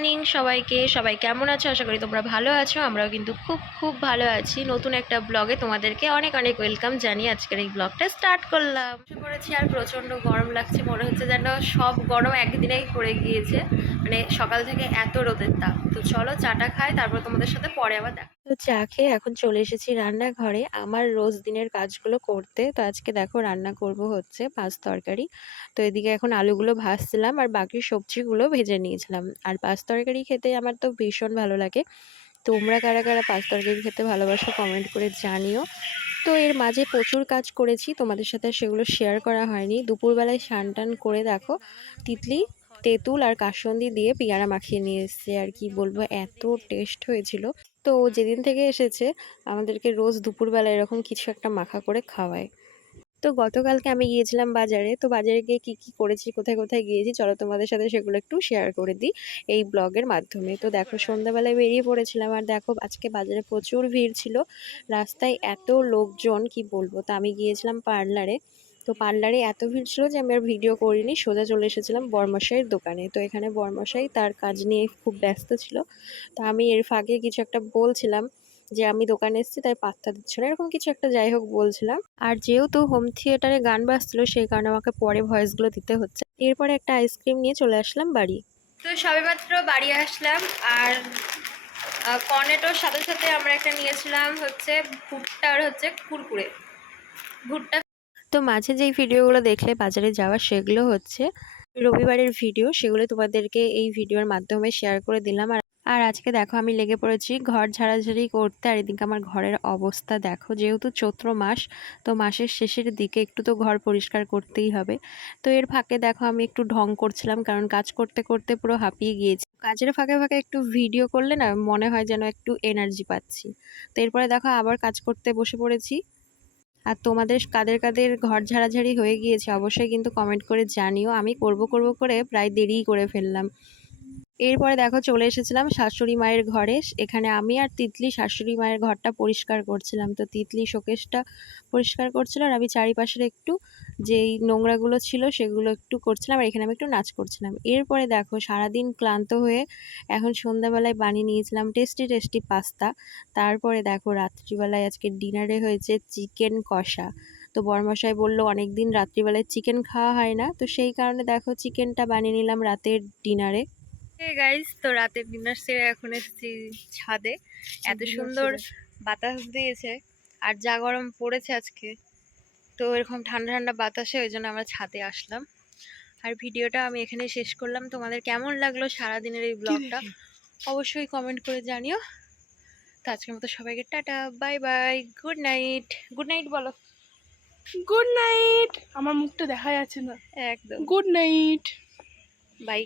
Morning সবাইকে। সবাই কেমন আছো? আশা করি তোমরা ভালো আছো। আমরাও কিন্তু খুব খুব ভালো আছি। নতুন একটা ব্লগে তোমাদেরকে অনেক অনেক ওয়েলকাম জানিয়ে আজকের এই ব্লগটা স্টার্ট করলাম। করেছি আর প্রচণ্ড গরম লাগছে। মনে হচ্ছে যেন সব গরম একদিনেই পড়ে গিয়েছে। মানে সকাল থেকে এত রোদের তাপ। তো চলো চাটা খাই, তারপর তোমাদের সাথে পরে আবার দেখা তো চা খেয়ে এখন চলে এসেছি রান্নাঘরে। আমার রোজ দিনের কাজগুলো করতে। তো আজকে দেখো রান্না করব হচ্ছে পাঁচ তরকারি। তো এদিকে এখন আলুগুলো ভাজছিলাম আর বাকি সবজিগুলো ভেজে নিয়েছিলাম। আর পাঁচ তরকারি খেতে আমার তো ভীষণ ভালো লাগে। তোমরা কারা কারা পাঁচ তরকারি খেতে ভালোবাসো কমেন্ট করে জানিও। তো এর মাঝে প্রচুর কাজ করেছি, তোমাদের সাথে সেগুলো শেয়ার করা হয়নি। দুপুরবেলায় স্নান টান করে দেখো, তিতলি, তেঁতুল আর কাসন্দি দিয়ে পেয়ারা মাখিয়ে নিয়ে এসছে আর কি বলব, এত টেস্ট হয়েছিল। তো যেদিন থেকে এসেছে, আমাদেরকে রোজ দুপুরবেলা এরকম কিছু একটা মাখা করে খাওয়ায়। তো গতকালকে আমি গিয়েছিলাম বাজারে। তো বাজারে গিয়ে কি কি করেছি, কোথায় কোথায় গিয়েছি, চলো তোমাদের সাথে সেগুলো একটু শেয়ার করে দিই এই ব্লগের মাধ্যমে। তো দেখো, সন্ধ্যাবেলায় বেরিয়ে পড়েছিলাম আর দেখো, আজকে বাজারে প্রচুর ভিড় ছিল। রাস্তায় এত লোকজন, কি বলব? তো আমি গিয়েছিলাম পার্লারে। তো পার্লারে এত ভিড় ছিল যে আমি আর ভিডিও করিনি, সোজা চলে এসেছিলাম বর্মশাইয়ের দোকানে। তো এখানে বর্মশাই তার কাজ নিয়ে খুব ব্যস্ত ছিল। তো আমি এর ফাঁকে কিছু একটা বলছিলাম। যে আমি দোকানে এসেছি তাই পাত্তা দিচ্ছ না। এরকম কিছু একটা যাই হোক বলছিলাম। আর যেহেতু হোম থিয়েটারে গান বাজছিল সেই কারণে আমাকে পরে ভয়েসগুলো দিতে হচ্ছে। এরপরে একটা আইসক্রিম নিয়ে চলে আসলাম বাড়ি। তো সবেমাত্র বাড়ি আসলাম। আর কর্নেটোর সাথে সাথে আমরা একটা নিয়েছিলাম হচ্ছে ভুট্টা আর হচ্ছে কুরকুরে। ভুট্টা তো মাঝে যেই ভিডিওগুলো দেখলে বাজারে যাওয়া সেগুলো হচ্ছে রবিবারের ভিডিও সেগুলো তোমাদেরকে এই ভিডিওর মাধ্যমে শেয়ার করে দিলাম। আর আর আজকে দেখো আমি লেগে পড়েছি, ঘর ঝাড়াঝাড়ি করতে। আর এদিকে আমার ঘরের অবস্থা দেখো, যেহেতু চৈত্র মাস, তো মাসের শেষের দিকে একটু তো ঘর পরিষ্কার করতেই হবে। তো এর ফাঁকে দেখো আমি একটু ঢং করছিলাম, কারণ কাজ করতে করতে পুরো হাঁপিয়ে গিয়েছি। কাজের ফাঁকে ফাঁকে একটু ভিডিও করলে না, মনে হয় যেন একটু এনার্জি পাচ্ছি। তো এরপরে দেখো আবার কাজ করতে বসে পড়েছি। আর তোমাদের কাদের কাদের ঘর ঝাড়াঝাড়ি হয়ে গিয়েছে, অবশ্যই কিন্তু কমেন্ট করে জানিও। আমি করব করব করে প্রায় দেরিই করে ফেললাম। এরপরে দেখো চলে এসেছিলাম শাশুড়ি মায়ের ঘরে। এখানে আমি আর তিতলি শাশুড়ি মায়ের ঘরটা পরিষ্কার করছিলাম। তো তিতলি শোকেসটা পরিষ্কার করছিল আর আমি চারিপাশের একটু যেই নোংরাগুলো ছিল সেগুলো একটু করছিলাম আর এখানে আমি একটু নাচ করছিলাম। এরপরে দেখো সারাদিন ক্লান্ত হয়ে এখন সন্ধ্যাবেলায় বানিয়ে নিয়েছিলাম টেস্টি টেস্টি পাস্তা। তারপরে দেখো রাত্রিবেলায় আজকে ডিনারে হয়েছে চিকেন কষা। তো বরমশাই বলল অনেক দিন রাত্রিবেলায় চিকেন খাওয়া হয় না। তো সেই কারণে দেখো চিকেনটা বানিয়ে নিলাম রাতের ডিনারে। গাইজ তো রাতের ডিনার সেরে এখন এসেছি ছাদে। এত সুন্দর বাতাস দিয়েছে আর যা গরম পড়েছে আজকে তো এরকম ঠান্ডা ঠান্ডা বাতাসে ওই জন্য আমরা ছাদে আসলাম। আর ভিডিওটা আমি এখানে শেষ করলাম। তোমাদের কেমন লাগল সারাদিনের এই ব্লগটা অবশ্যই কমেন্ট করে জানিও। তো আজকের মতো সবাইকে tata bye bye good night good night বলো। গুড নাইট আমার মুখটা দেখা যাচ্ছে না। একদম। Good night bye